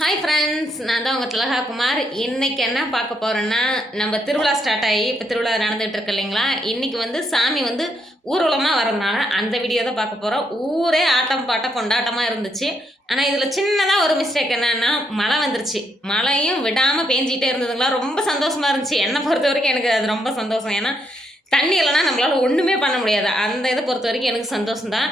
Hi friends, நான் தான் உங்கள் திலகாகுமார். இன்றைக்கி என்ன பார்க்க போகிறேன்னா, நம்ம திருவிழா ஸ்டார்ட் ஆகி இப்போ திருவிழா நடந்துகிட்டு இருக்கு இல்லைங்களா. இன்றைக்கி சாமி ஊர்வலமாக வரதுனால அந்த வீடியோ தான் பார்க்க போகிறோம். ஊரே ஆட்டம் பாட்டம் கொண்டாட்டமாக இருந்துச்சு. ஆனால் இதில் சின்னதாக ஒரு மிஸ்டேக் என்னென்னா, மழை வந்துருச்சு. மழையும் விடாமல் பேஞ்சிகிட்டே இருந்ததுங்களா, ரொம்ப சந்தோஷமாக இருந்துச்சு. என்னை பொறுத்த வரைக்கும் எனக்கு அது ரொம்ப சந்தோஷம். ஏன்னா தண்ணி இல்லைன்னா நம்மளால் ஒன்றுமே பண்ண முடியாது. அந்த இதை பொறுத்த வரைக்கும் எனக்கு சந்தோஷம்தான்.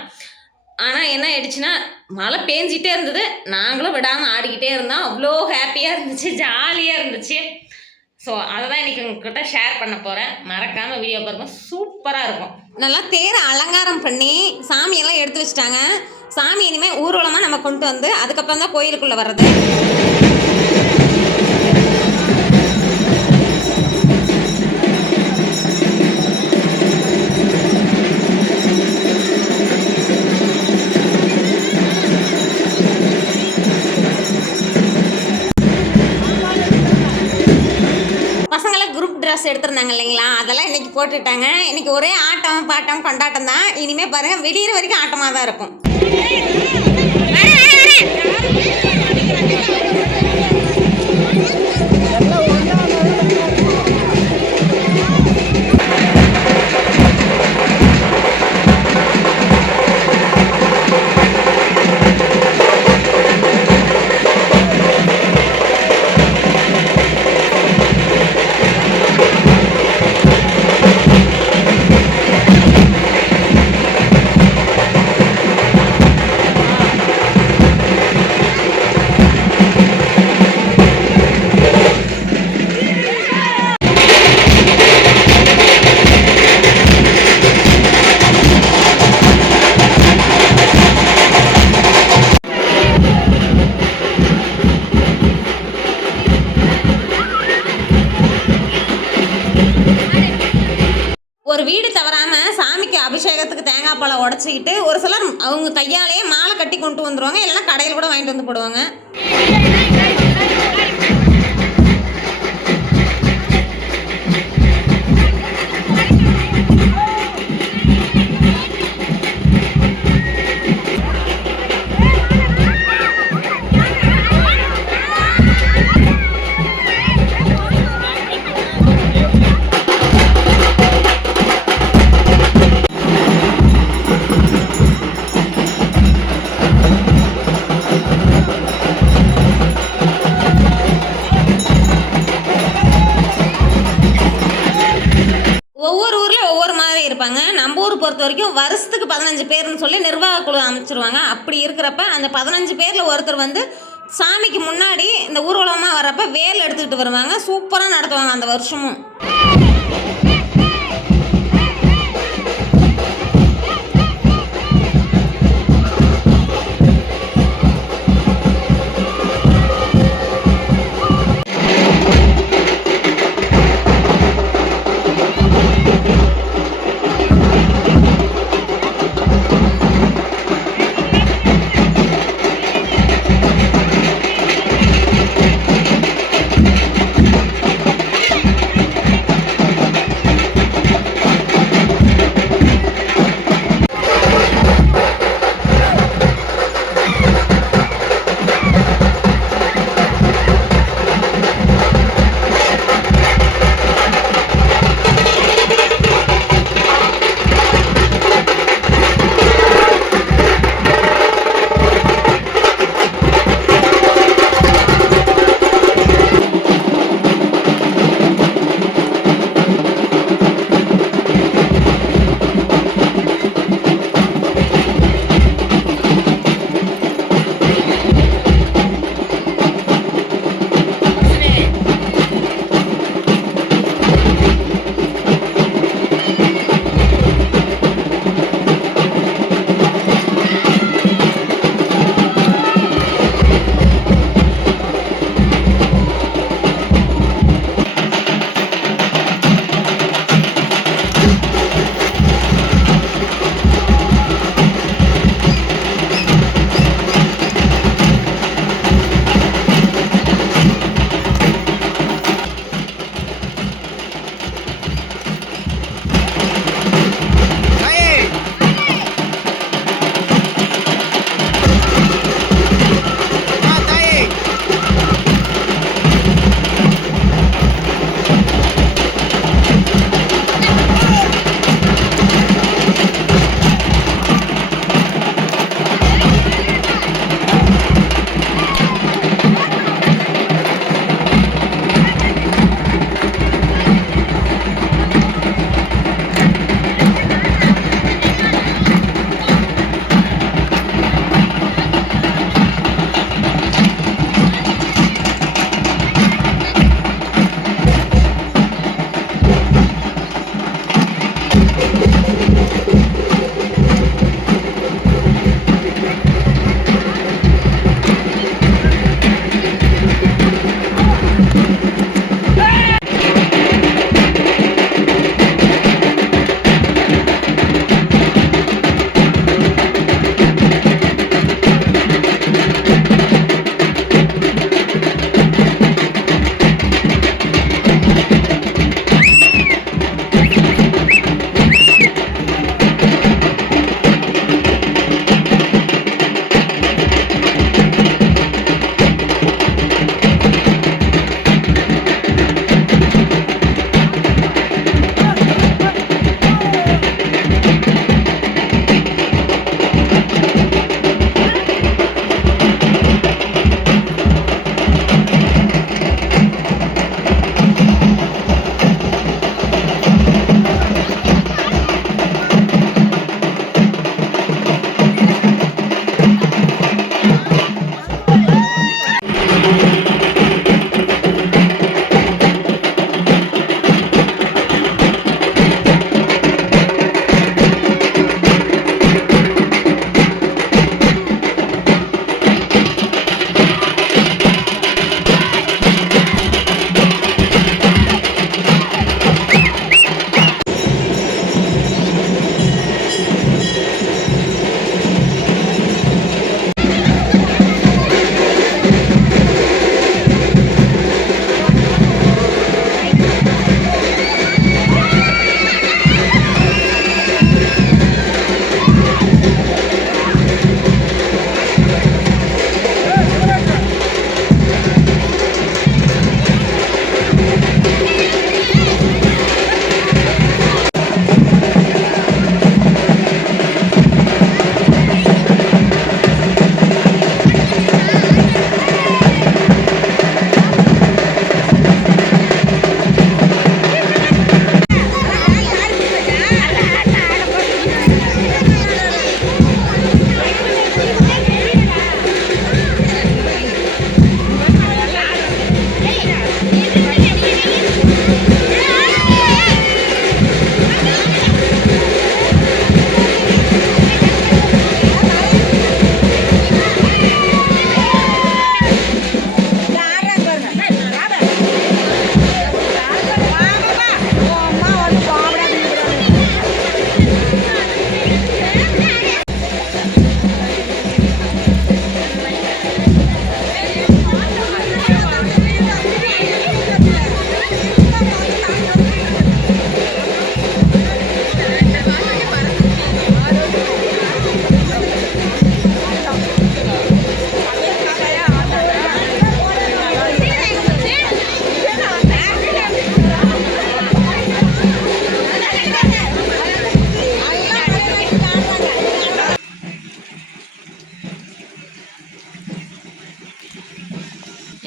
ஆனால் என்ன ஆயிடுச்சுன்னா, மழை பேஞ்சிட்டே இருந்தது. நாங்களும் விடாமல் ஆடிக்கிட்டே இருந்தோம். அவ்வளோ ஹாப்பியாக இருந்துச்சு, ஜாலியாக இருந்துச்சு. ஸோ அதை தான் இன்றைக்கி உங்ககிட்ட ஷேர் பண்ண போகிறேன். மறக்காமல் வீடியோ பாருங்கள், சூப்பராக இருக்கும். நல்லா தேரை அலங்காரம் பண்ணி சாமியெல்லாம் எடுத்து வச்சுட்டாங்க. சாமி இனிமேல் ஊர்வலமாக நம்ம கொண்டு வந்து அதுக்கப்புறம் தான் கோயிலுக்குள்ளே வர்றது. ட்ரெஸ் எடுத்திருந்தாங்க இல்லைங்களா, அதெல்லாம் இன்றைக்கி போட்டுட்டாங்க. இன்றைக்கி ஒரே ஆட்டம் பாட்டம் கொண்டாட்டம் தான். இனிமேல் பாருங்கள், வெளியிற வரைக்கும் ஆட்டமாக தான் இருக்கும். ஒரு வீடு தவறாமல் சாமிக்கு அபிஷேகத்துக்கு தேங்காய் பழம் உடச்சிக்கிட்டு ஒரு சிலர் அவங்க கையாலேயே மாலை கட்டி கொண்டு வந்துடுவாங்க. இல்லைன்னா கடையில் கூட வாங்கிட்டு வந்து போடுவாங்க. ஒவ்வொரு ஊரில் ஒவ்வொரு மாதிரி இருப்பாங்க. நம்ம ஊர் பொறுத்த வரைக்கும் வருஷத்துக்கு 15 பேர்னு சொல்லி நிர்வாக குழு அமைச்சிருவாங்க. அப்படி இருக்கிறப்ப அந்த 15 பேரில் ஒருத்தர் சாமிக்கு முன்னாடி இந்த ஊர்வலமாக வர்றப்ப வேல் எடுத்துக்கிட்டு வருவாங்க. சூப்பராக நடத்துவாங்க அந்த வருஷமும்.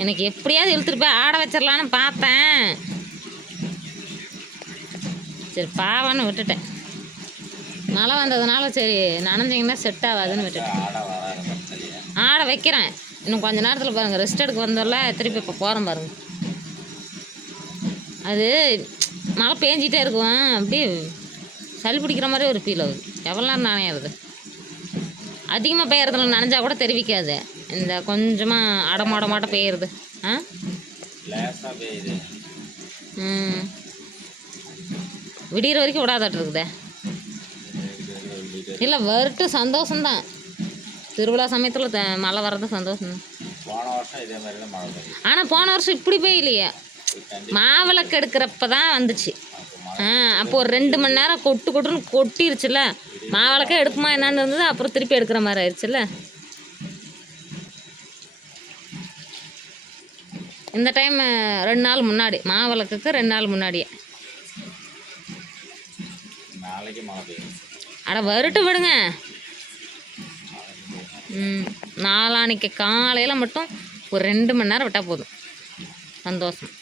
எனக்கு எப்படியாவது இழுத்துட்டு போய் ஆட வச்சிடலான்னு பார்த்தேன். சரி பாவன்னு விட்டுட்டேன். மழை வந்ததுனால சரி நனைஞ்சிங்கன்னா செட் ஆகாதுன்னு விட்டுட்டேன். ஆட வைக்கிறேன். இன்னும் கொஞ்ச நேரத்தில் பாருங்கள், ரெஸ்ட் எடுக்க வந்தோம்ல, திருப்பி இப்போ போகிறோம் பாருங்கள். அது மழை பேஞ்சிட்டே இருக்கும், அப்படியே சளி பிடிக்கிற மாதிரி ஒரு ஃபீல் ஆகுது. எவ்வளோ நேரம் நனையாது. அதிகமாக பெய்யறதுல நனைஞ்சா கூட தெரிவிக்காது. இந்த கொஞ்சமாக அடமாட்டை பெய்யுறது. விடிகிற வரைக்கும் விடாதாட்டு இருக்குதே. இல்லை வரட்டு சந்தோஷம்தான். திருவிழா சமயத்தில் மழை வர்றது சந்தோஷம்தான். ஆனால் போன வருஷம் இப்படி பெய்யலையே. மாவிளக்கு எடுக்கிறப்ப தான் வந்துச்சு. அப்போ ஒரு 2 மணி நேரம் கொட்டுன்னு கொட்டிருச்சுல. மாவிளக்கே எடுக்குமா என்னன்னு இருந்தது. அப்புறம் திருப்பி எடுக்கிற மாதிரி ஆயிடுச்சுல்ல. இந்த டைம் 2 நாள் முன்னாடி, மாவிளக்குக்கு 2 நாள் முன்னாடியே. அட வரட்டு விடுங்க. நாளான்னைக்கு காலையில் மட்டும் ஒரு 2 மணி நேரம் விட்டால் போதும், சந்தோஷம்.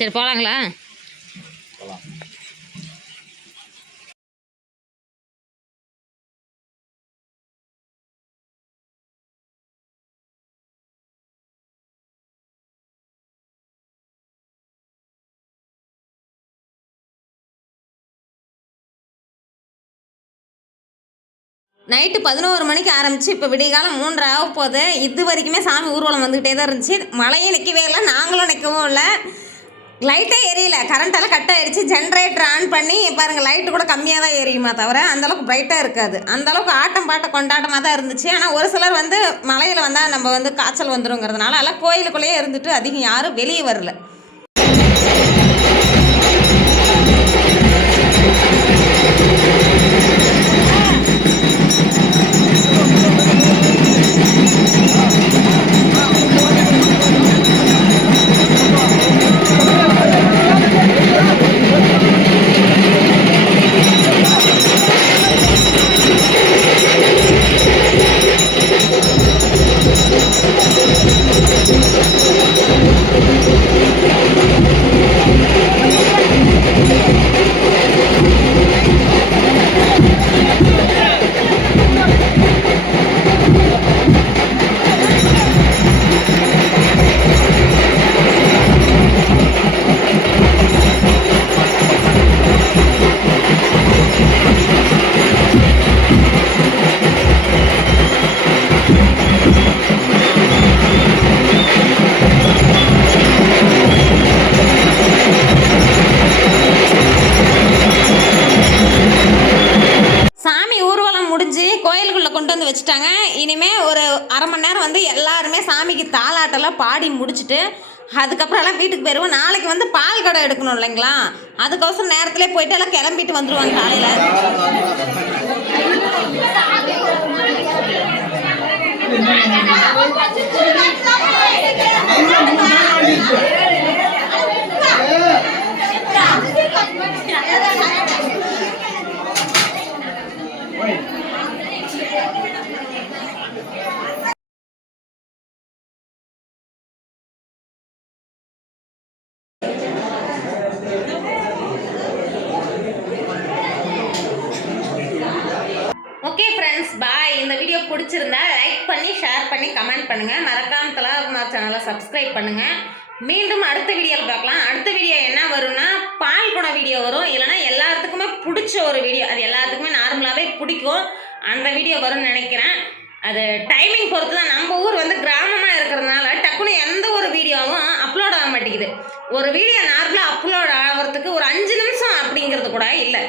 சரி போகலாங்களா? நைட்டு 11 மணிக்கு ஆரம்பிச்சு இப்போ விடியகாலம் 3 ஆக போகுது. இது வரைக்குமே சாமி ஊர்வலம் வந்துக்கிட்டே தான் இருந்துச்சு. மழையும் நிற்கவே இல்லை, நாங்களும் நிற்கவும் இல்லை. லைட்டே எரியல, கரண்டெல்லாம் கட் ஆகிடுச்சு. ஜென்ரேட்டர் ஆன் பண்ணி பாருங்கள், லைட்டு கூட கம்மியாக தான் எரியுமா தவிர அந்தளவுக்கு பிரைட்டாக இருக்காது. அந்தளவுக்கு ஆட்டம் பாட்ட கொண்டாட்டமாக தான் இருந்துச்சு. ஆனால் ஒரு சிலர் வந்து மழையில் வந்தால் நம்ம வந்து காய்ச்சல் வந்துடுங்கிறதுனால எல்லாம் கோயிலுக்குள்ளேயே இருந்துட்டு அதிகம் யாரும் வெளியே வரல. கோயிலுக்குள்ளே கொண்டு வந்து வச்சுட்டாங்க. இனிமேல் ஒரு அரை மணி நேரம் வந்து எல்லாருமே சாமிக்கு தாலாட்டெல்லாம் பாடி முடிச்சுட்டு அதுக்கப்புறம் எல்லாம் வீட்டுக்கு போயிடுவோம். நாளைக்கு வந்து பால் கடை எடுக்கணும் இல்லைங்களா, அதுக்கோசரம் நேரத்துலேயே போயிட்டு எல்லாம் கிளம்பிட்டு வந்துடுவாங்க காலையில். ஓகே ஃப்ரெண்ட்ஸ், பாய். இந்த வீடியோ பிடிச்சிருந்தா லைக் பண்ணி, ஷேர் பண்ணி, கமெண்ட் பண்ணுங்கள். மறக்காம தலகுமார் சேனலை சப்ஸ்கிரைப் பண்ணுங்கள். மீண்டும் அடுத்த வீடியோவில் பார்க்கலாம். அடுத்த வீடியோ என்ன வரும்னா பால் குடம் வீடியோ வரும். இல்லைனா எல்லாத்துக்குமே பிடிச்ச ஒரு வீடியோ, அது எல்லாத்துக்குமே நார்மலாகவே பிடிக்கும், அந்த வீடியோ வரும்னு நினைக்கிறேன். அது டைமிங் பொறுத்து தான். நம்ம ஊர் வந்து கிராமமாக இருக்கிறதுனால டக்குன்னு எந்த ஒரு வீடியோவும் அப்லோட் ஆக மாட்டேங்குது. ஒரு வீடியோ நார்மலாக அப்லோட் ஆகிறதுக்கு ஒரு 5 நிமிஷம் அப்படிங்கிறது கூட இல்லை,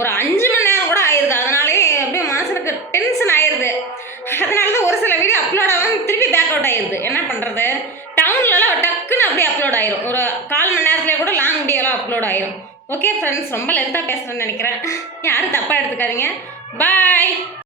ஒரு 5 மணி நேரம் கூட ஆயிடுது. அதனாலே அப்படியே மனசுக்கு டென்ஷன் ஆயிடுது. அதனால தான் ஒரு சில வீடியோ அப்லோட் ஆகாமல் திருப்பி பேக் அவுட் ஆயிடுது. என்ன பண்ணுறது, டவுன்லலாம் டக்குன்னு அப்படியே அப்லோட் ஆயிரும். ஒரு 1/4 மணி நேரத்துலேயே கூட லாங் வீடியோலாம் அப்லோட் ஆயிரும். ஓகே ஃப்ரெண்ட்ஸ், ரொம்ப லென்த்தாக பேசுகிறேன்னு நினைக்கிறேன், யாரும் தப்பாக எடுத்துக்காதீங்க. பாய்.